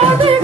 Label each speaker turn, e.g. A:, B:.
A: Father.